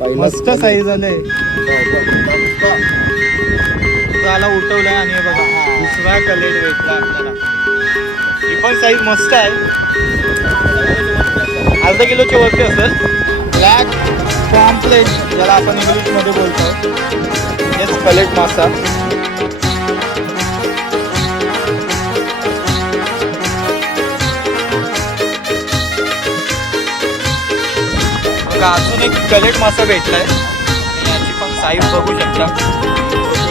मस्त साईज आलंय. झाला उठवलाय आणि हे बघा दुसरा कलेट भेटला आपल्याला. ही पण साईज मस्त आहे. अर्धा किलोच्या वरती असेल. ब्लॅक पॉम्पलेट ज्याला आपण इंग्लिशमध्ये बोलतो. हेच कलेट मासा बघा अजून एक कलेट मासा भेटलाय. आणि याची पण साईज बघू शकता.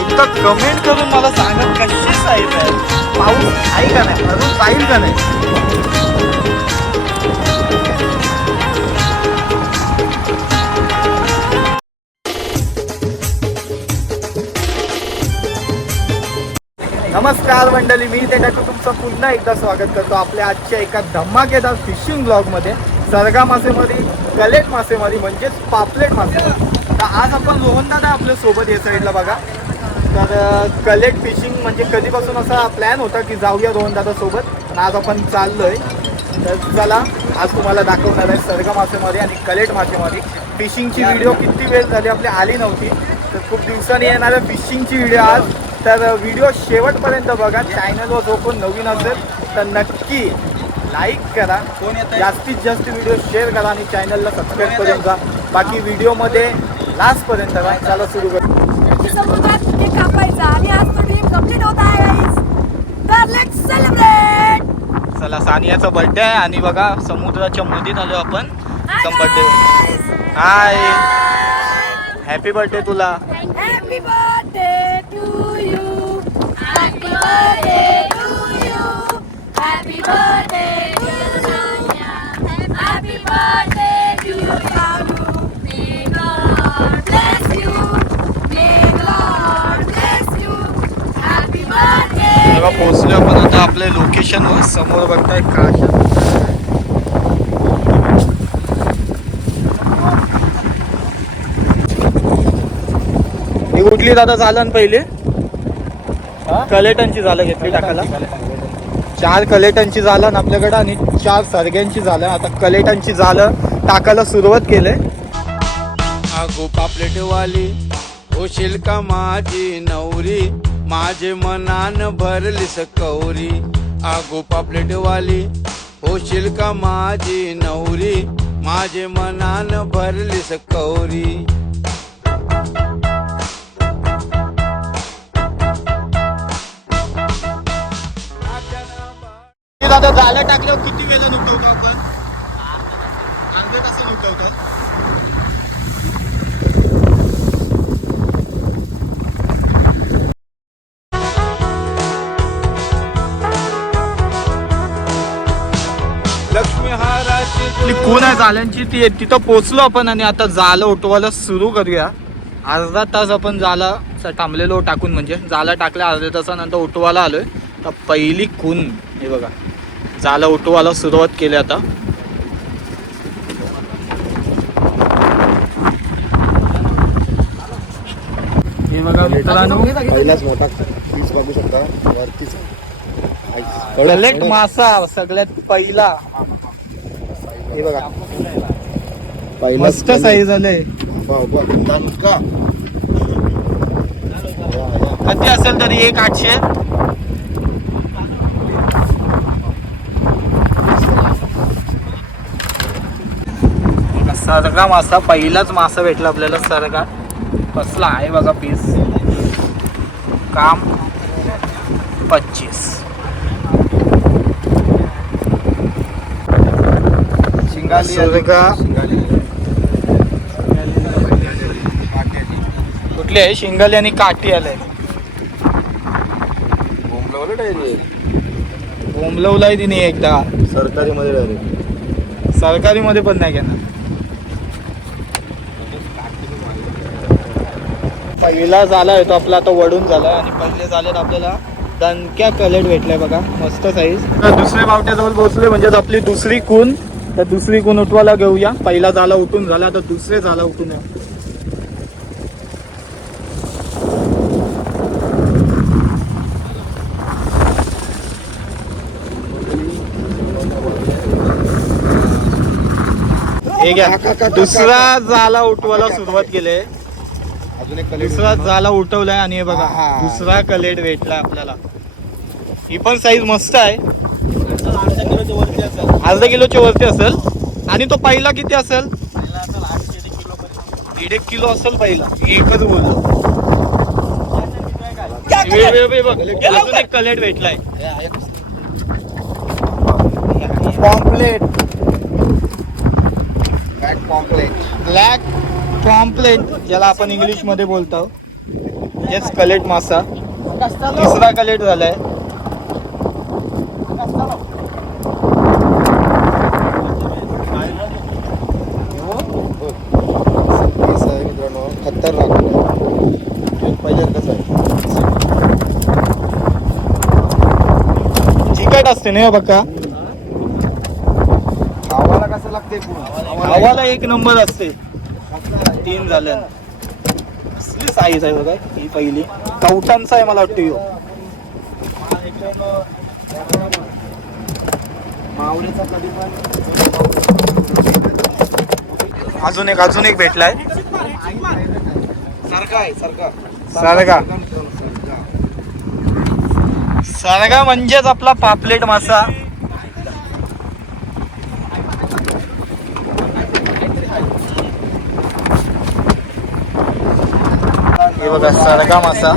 एकदा कमेंट करून मला सांगा कशी साईज आहे. पाऊस आहे का नाही? अजून साईज का नाही? नमस्कार मंडळी मी ते तुमचं पुन्हा एकदा स्वागत करतो आपल्या आजच्या एका धमाकेदार फिशिंग ब्लॉगमध्ये सरगा मासेमध्ये कलेट मासेमारी म्हणजेच पापलेट मासेमारी. तर आज आपण रोहनदादा आपल्यासोबत या साईडला बघा. तर अं, कलेट फिशिंग म्हणजे कधीपासून असा प्लॅन होता की जाऊया रोहनदादा सोबत. आणि आज आपण चाललोय. तर चला आज तुम्हाला दाखवणार आहे सर्ग मासेमारी आणि कलेट मासेमारी. फिशिंगची व्हिडिओ किती वेळ झाली आपली आली नव्हती. तर खूप दिवसांनी येणाऱ्या फिशिंगची व्हिडिओ आज. तर व्हिडिओ शेवटपर्यंत बघा. चॅनलवर जो कोण नवीन असेल तर नक्की लाईक करा. जास्तीत जास्त व्हिडिओ शेअर करा आणि चॅनलला सबस्क्राईब करून जा बाकी व्हिडिओमध्ये लास्टपर्यंत चला सुरू करू. समुद्रात ते कापायचा आणि आज तो ड्रीम कंप्लीट होत आहे guys. तर लेट्स सेलिब्रेट चला सानियाचा बर्थडे आहे आणि बघा समुद्राच्या मधीत आलो आपण. बर्थडे हाय हॅपी बर्थडे तुला. Happy birthday to you happy birthday to you happy birthday बघा पोहोचलो आपण आता आपल्या लोकेशनवर समोर बघताय काश. ही कुठली दादा झालं ना पहिले? कलेटांची झालं घेतली टाकायला. चार कलेटांची झालं ना आपल्याकडं आणि चार सरग्यांची झालं. आता कलेटांची झालं टाकायला सुरुवात केलंय. आगो पापलेटवाली होशील का माझी नवरी? माझे मनान भरली कौरी. आगो पापलेटवाली होशील का माझी नवरी? माझे मनान भरली कौरी. दादा जाळं टाकल्यावर किती वेळ उठवतो आपण? अर्ध्या तासाने उठवतो. खून आहे जाळ्यांची ती तिथं पोचलो आपण आणि आता जालं उठवायला सुरू करूया. अर्धा तास आपण जाला थांबलेलो टाकून म्हणजे. जाला टाकल्या अर्ध्या तासानंतर उठवायला आलोय. तर पहिली खून हे बघा. जालं उठवायला सुरुवात केली आता. हे बघा मित्रांनो. पहिलाच मोठा पीस बघू शकता. वरतीच. कलेट मासा सगळ्यात पहिला. हे बघा. पहिलाच मस्त साईज आले. किती असेल तरी एक आठशे. सरगा मासा पहिलाच मासा भेटला आपल्याला सरगा कसला आहे बघा पीस काम पच्चीस. शिंगाली सरगा. कुठली आहे? शिंगाली आणि काठी आलंय. बोंबलावलं. बोंबलवलाय तिने एकदा. सरकारी मध्ये डायरेक्ट सरकारी मध्ये पण नाही घेणार. पहिला झाला आहे तो आपला आता वडून झाला आणि पहिले झालेत आपल्याला दणक्या कलेट भेटलाय बघा मस्त साईज दुसऱ्या बावट्याजवळ पोहोचले म्हणजे आपली दुसरी खून. तर दुसरी खून उठवायला घेऊया. पहिला झाला उठून झाला आता दुसरे झाला उठून या. दुसरा जाला उठवायला सुरुवात केली अजून एक कलेट दुसरा जाला उठवलाय आणि हे बघा. दुसरा कलेट भेटला आपल्याला. ही पण साईज मस्त आहे. अर्धा किलोच्या वरती असेल. आणि तो पहिला किती असेल? दीड एक किलो असेल पहिला. एकच बोललो वे- वे- वे बघ. अजून एक कलेट भेटलाय. पॉम्पलेट बॅट पॉम्पलेट ब्लॅक पॉम्पलेट ज्याला आपण इंग्लिशमध्ये बोलतो. हेच कलेट मासा. तिसरा कलेट झालाय. चिकट असते ना बघा. खावाला कसं लागते हवाला एक नंबर असते. तीन झाल्या असली साईज आहे बघा ही पहिली. कवटांचा आहे मला वाटतं ह्यो. मावळीचा कधी पण. अजून एक अजून एक भेटलाय. सारखा आहे सारखा. सारखा म्हणजेच आपला पापलेट मासा. हे बघा सरगा मासा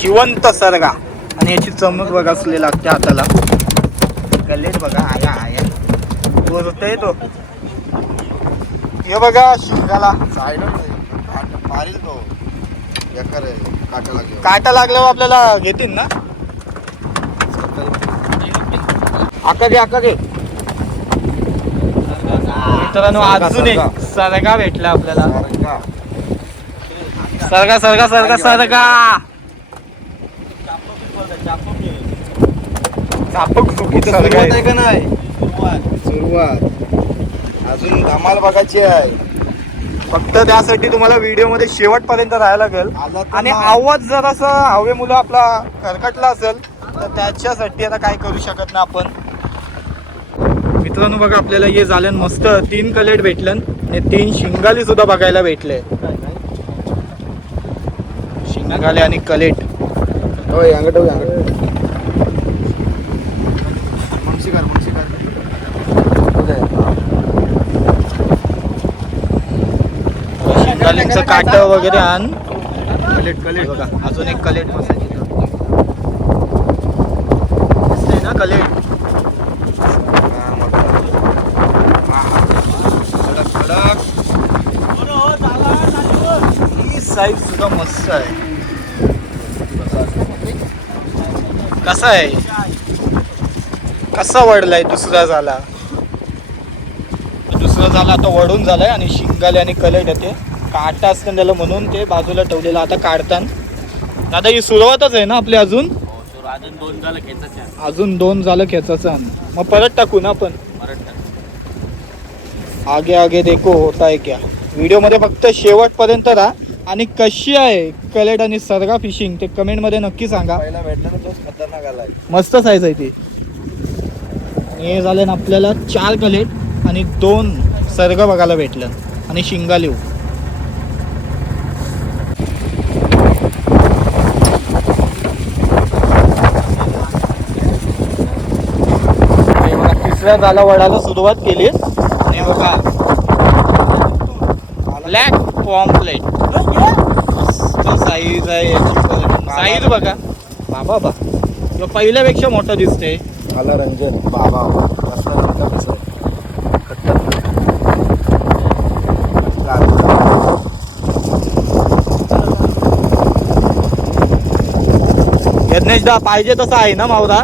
जिवंत सरगा. आणि याची चमक बघा असली लागते हाताला. गल्लेट बघा आया आया. बोलतोय तो. हे बघा शिंगाला. मारील तो. काटा लागेल काटा लागल्यावर आपल्याला घेतील ना? आका घे आका घे. मित्रांनो अजून एक सरगा भेटला आपल्याला. सरगा सरगा सरगा सरगा झापक चुकीचं सरगा आहे. आहे का नाही? सुरुवात. अजून धमाल बघायची आहे. फक्त त्यासाठी तुम्हाला व्हिडिओमध्ये शेवटपर्यंत राहायला लागेल. आणि. आवाज जर असं हवे मुलं आपला खरकटला असेल तर त्याच्यासाठी आता काय करू शकत ना आपण. मित्रांनो बघा आपल्याला हे झालं मस्त तीन कलेट भेटलं. आणि तीन शिंगाली सुद्धा बघायला भेटले. शिंगाले आणि कलेट. होय अंगठ शिंगालींचं काट वगैरे आण. कलेट कलेट. बघा अजून एक कलेट मसाजी ना कलेट? साईज सुद्धा मस्त आहे. कसा आहे? कसा वडलाय दुसरा झाला? दुसरा झाला आता वडून झालाय आणि शिंगाले आणि कलट येते. काटा असतं त्याला म्हणून ते बाजूला ठेवलेलं आता काढताना. दादा ही सुरुवातच आहे ना आपली अजून? अजून दोन झालं खेचाचं मग परत टाकू ना आपण? आगे आगे देखो होता है क्या? व्हिडिओमध्ये फक्त शेवटपर्यंत राहा. आणि कशी आहे कलेट आणि सरगा फिशिंग ते कमेंटमध्ये नक्की सांगा. पहिला भेटला ना तोच खतरनाक आलाय. मस्त साईज आहे ती. हे झाले ना आपल्याला चार कलेट आणि दोन सरगा बघायला भेटलं. आणि शिंगालिव हे बघा तिसऱ्या झाला वडाला सुरुवात केली. आणि बघा ब्लॅक पॉम्पलेट साईज आहे साईज बघा. बाबा बा. पहिल्यापेक्षा मोठा दिसते आला रंजन बाबा यज्ञेशदा पाहिजे तसा आहे ना मावरा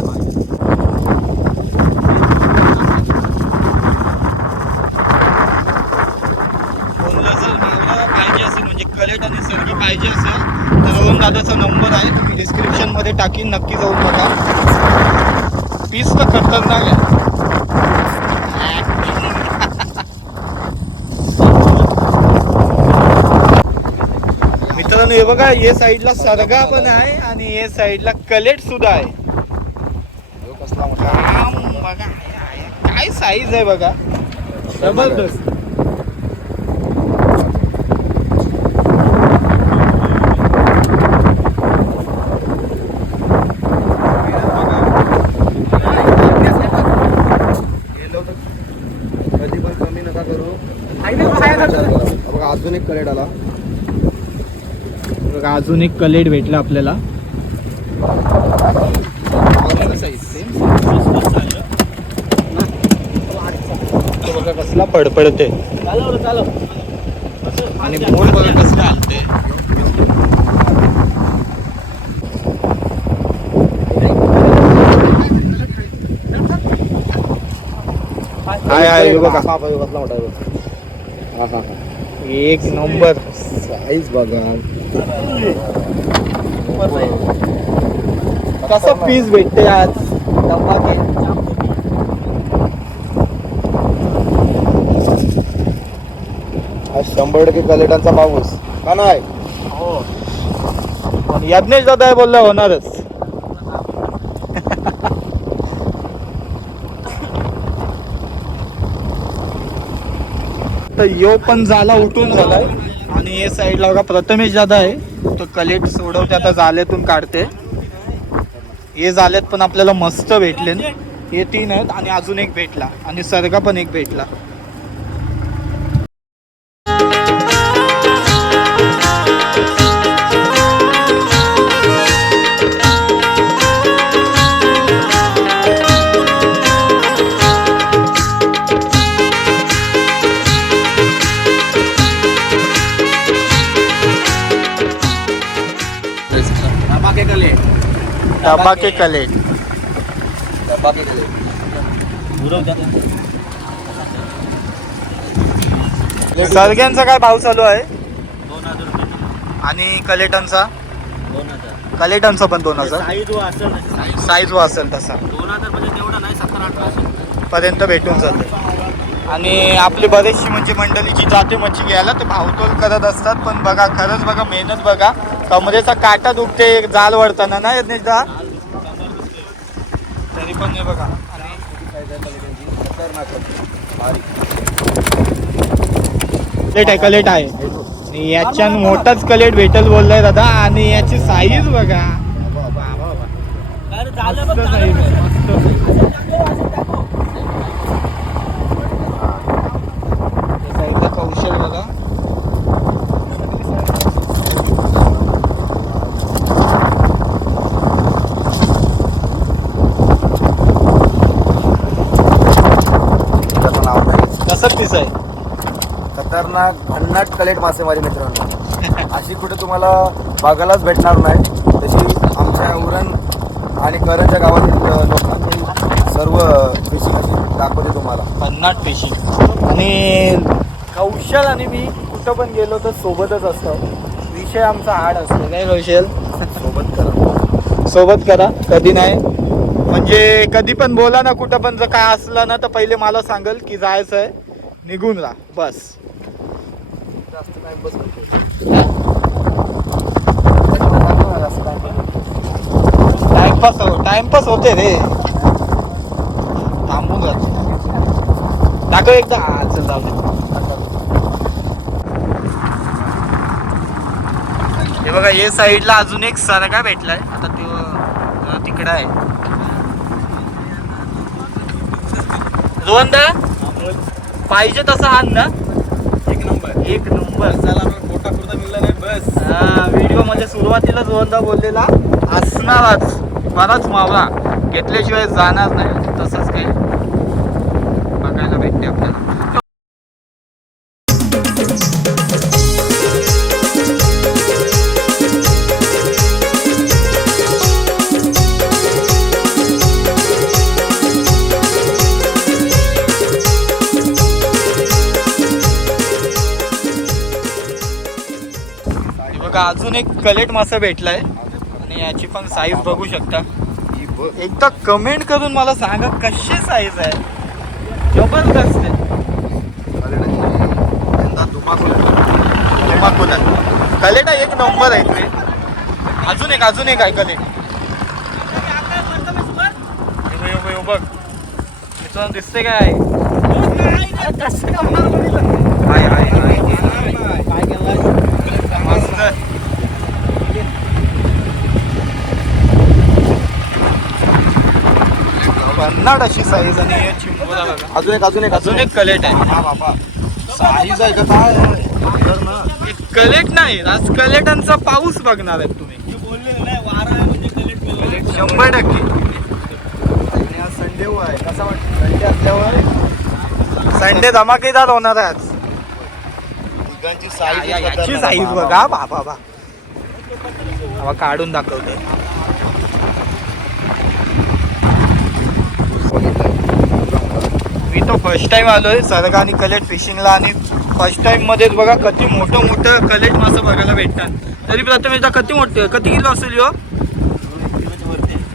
कोणाला जर मावरा पाहिजे असेल म्हणजे सर्गी पाहिजे असेल तर रोहन दादाचा नंबर आहे. तुम्ही डिस्क्रिप्शनमध्ये टाकीन नक्की जाऊन बघा. पीस तर खतरनाक आहे मित्रांनो हे बघा हे साईडला सरगा पण आहे आणि हे साईडला कलेट सुद्धा आहे. बघा. काय साईज आहे बघा. जबरदस्त गेलो तर कधी पण कमी नका करू बघा अजून एक कलेट आला बघा अजून एक कलेट भेटला आपल्याला तो बघा कसला पडपडते आणि बोल बघा कसले हलते हाय हाय बघ. हा, हा, हा. एक नंबर. साईज बघा. कसं पीस भेटते आज? धमाके हा शंभर टक्के कलेटांचा पाऊस. का नाही? पण यज्ञेश दादा आहे बोलला होणारच. तर यो पण झाला उठून झालाय. आणि हे साईडला बघा प्रथमेश दादा आहे. तो कलेट सोडवते आता जाल्यातून काढते. हे जाल्यात पण आपल्याला मस्त भेटले. हे तीन आहेत आणि अजून एक भेटला. आणि सरगा पण एक भेटला. टबाके कलेट सरग्यांचा काय भाव चालू आहे? आणि कलेटांचा कलेटांचा पण दोन हजार. साईज व असेल तसा. पर्यंत भेटून जाते. आणि आपली बरेचशी म्हणजे मंडळीची जाते मच्छी घ्यायला ते भावतोल करत असतात पण बघा खरंच बघा मेहनत बघा. कमरेचा काटा दुखते जाल वळताना ना यज्ञेशदा? तरी पण हे बघा. आणि कलेट आहे कलेट आहे. आणि याच्यान मोठाच कलेट भेटल बोललाय दादा आणि याची साईज बघा. मस्त मस्त. त्या साईडला कौशल बघा त्याचं नाव नाही कसं पीस आहे खतरनाक भन्नाट कलेट मासेमारी मित्रांनो. अशी कुठे तुम्हाला बघायलाच भेटणार नाही. तशी आमच्या उरण आणि करंच्या गावातील लोकांना सर्व फिशिंग अशी दाखवते तुम्हाला. पन्नाट फिशिंग आणि कौशल आणि मी कुठं पण गेलो तर सोबतच असतो. विषय आमचा हाड असतो. काय कौशल. सोबत करा. सोबत करा. कधी नाही. म्हणजे कधी पण बोला ना कुठं पण. जर काय असलं ना तर पहिले मला सांगल की जायचं आहे निघून राहा बस. जास्त टाइमपास करतो टाइमपास हो टाइमपास होते रे. थांबून जातो. दाखव एकदा. हा चल जाऊ दे. हे बघा हे साईडला अजून एक सरगा भेटलाय. आता तो तिकडं आहे. रोहनदा? पाहिजे तसा आण ना? एक नंबर. चला मोठा कुर्ता मिळला नाही बस. हा व्हिडिओमध्ये सुरुवातीला जोंदा बोललेला असणारच बराच मावळा. घेतल्याशिवाय जाणार नाही तसंच काही. बघायला भेटते आपल्याला. अजून एक कलेट मासा भेटलाय. आणि याची पण साईज बघू शकता. एकदा कमेंट करून मला सांगा कशी साईज आहे. जबरदस्त आहे. कलेटा एक नंबर आहे रे अजून एक अजून एक आहे कलेट. बघ. मित्रांनो दिसते काय काय आहे, आहे, आहे. मस्त. भन्नाट अशी साईज आणि हे अजून एक अजून एक अजून एक कलेट आहे. हा बाबा साईज आहे का काय तर ना. एक कलेट नाही आज कलेटांचा पाऊस बघणार आहे तुम्ही शंभर टक्के. आणि आज संडे आहे. कसा वाटतं संडे असल्यावर? संडे धमाकेदार होणार आहे आज. साईज साईज बघा. बाबा बा बाबा काढून दाखवते. मी तो फर्स्ट टाइम आलो सरगा आणि कलेट फिशिंगला आणि फर्स्ट टाइम मध्येच बघा कधी मोठं मोठं कलेट मासं बघायला भेटतात. तरी प्रथम एकदा कधी मोठं किती किलो असेल हो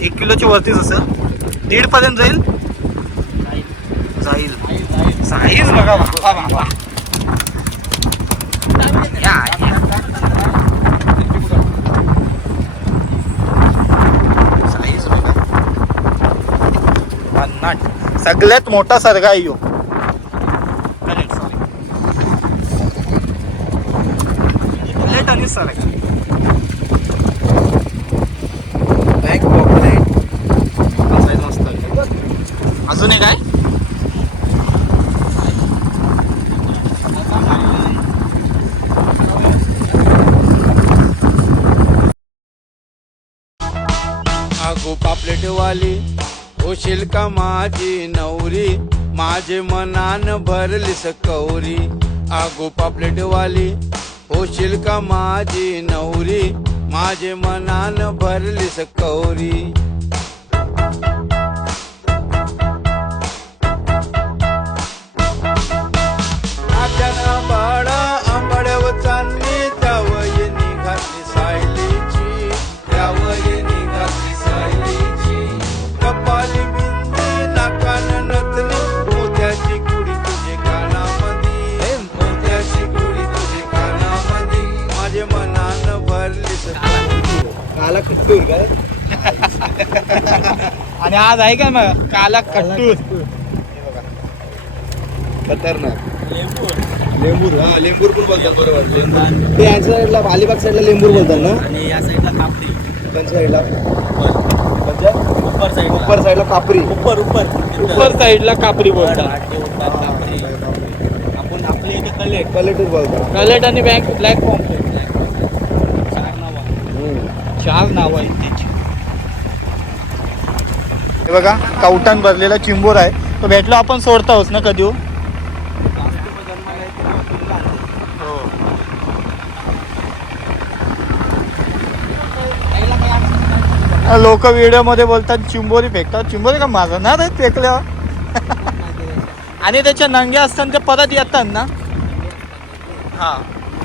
एक किलोच्या वरतीच असेल. दीड पर्यंत जाईल. जाईल. साईज बघा बाबा बाबा या, या. साईज बघा भन्नाट सगळ्यात मोठा सर्ग आहे यो. करेक्ट सॉरी माझी नवरी माझे मनान भरली सकौरी आगो पापलेटवाली होशील का माझी नवरी? माझे मनान भरली सकौरी अचानक बाळा काला खट्टूर काय आणि आज आहे काय मग? काला कट्टूर. खतरनाक. लेंबूर हा लेंबूर पण बोलतात बरोबर. लेंबूर. ते या साईडला अलिबाग साईडला लेंबूर बोलतात ना? आणि या साईडला कापडी त्यांच्या साईडला? म्हणजे उपर साईड उपर साईडला कापरी. उपर उपर. उपर साईडला कापरी बोलतात. आपण आपल्या इथे कलेट कलेक्टर बोलतात. कलेट आणि बँक ब्लॅक आहे चार नाव आहेत त्याची. हे बघा कवटान भरलेला चिंबोर आहे. तो भेटलो आपण सोडता होस ना कधी हो? लोक व्हिडिओमध्ये बोलतात चिंबोरी फेकतात. चिंबोरी का मारणार आहेत फेकल्यावर आणि त्याच्या नंगे असताना ते परत येतात ना? हा.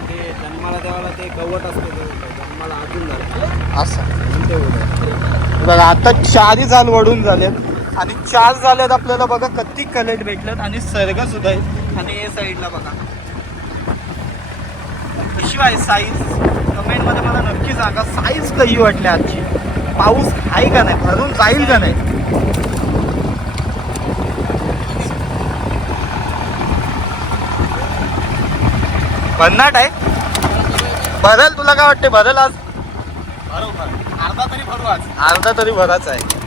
ते जन्माला देवाला ते गवत असते असं. बघा आता चारही जाल वडून झालेत. आणि चार झाल्यात आपल्याला बघा कत्ती कलेट भेटल्यात आणि सर्ग सुद्धा आहेत. आणि हे साईडला बघा. कशी आहे साईज कमेंटमध्ये मला नक्की सांगा. साईज कशी वाटली आजची? पाऊस आहे का नाही? भरून जाईल का नाही? भन्नाट आहे. भरल तुला काय वाटते भरल आज? बरोबर अर्धा तरी भरू आज. अर्धा तरी भराच आहे.